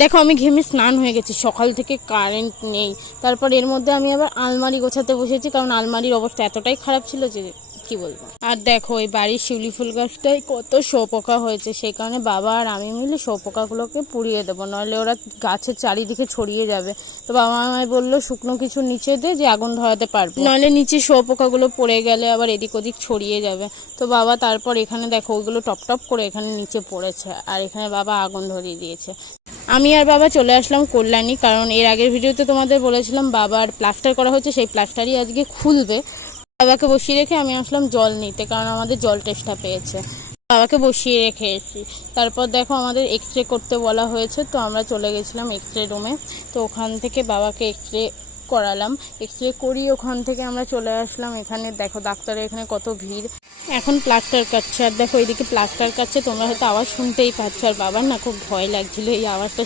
দেখো আমি ঘেমে স্নান হয়ে গেছি, সকাল থেকে কারেন্ট নেই। তারপর এর মধ্যে আমি আবার আলমারি গোছাতে বসেছি, কারণ আলমারির অবস্থা এতটাই খারাপ ছিল যে কি বলবো। আর দেখো এই বাড়ির শিউলি ফুল গাছটায় কত শোপোকা হয়েছে, সেই কারণে বাবা আর আমি মিলে শোপোকাগুলোকে পুড়িয়ে দেবো, নইলে ওরা গাছের চারিদিকে ছড়িয়ে যাবে। তো বাবা আমায় বললো শুকনো কিছু নিচে দে, যে আগুন ধরাতে পারবে, নইলে নিচে শোপোকাগুলো পড়ে গেলে আবার এদিক ওদিক ছড়িয়ে যাবে। তো বাবা তারপর এখানে দেখো ওইগুলো টপ টপ করে এখানে নিচে পড়েছে, আর এখানে বাবা আগুন ধরিয়ে দিয়েছে। আমি আর বাবা চলে আসলাম কল্যাণী, কারণ এর আগের ভিডিওতে তোমাদের বলেছিলাম বাবার প্লাস্টার করা হচ্ছে, সেই প্লাস্টারই আজকে খুলবে। বাবাকে বসিয়ে রেখে আমি আসলাম জল নিতে, কারণ আমাদের জল টেস্টটা পেয়েছে। বাবাকে বসিয়ে রেখে এসেছি। তারপর দেখো আমাদের এক্স রে করতে বলা হয়েছে, তো আমরা চলে গেছিলাম এক্স রে রুমে। তো ওখান থেকে বাবাকে এক্স রে করালাম, এক্স রে করি ওখান থেকে আমরা চলে আসলাম। এখানে দেখো ডাক্তারের এখানে কত ভিড়, এখন প্লাস্টার কাটছে। আর দেখো এইদিকে প্লাস্টার কাটছে, তোমরা হয়তো আওয়াজ শুনতেই পাচ্ছ। আর বাবার না খুব ভয় লাগছিল এই আওয়াজটা।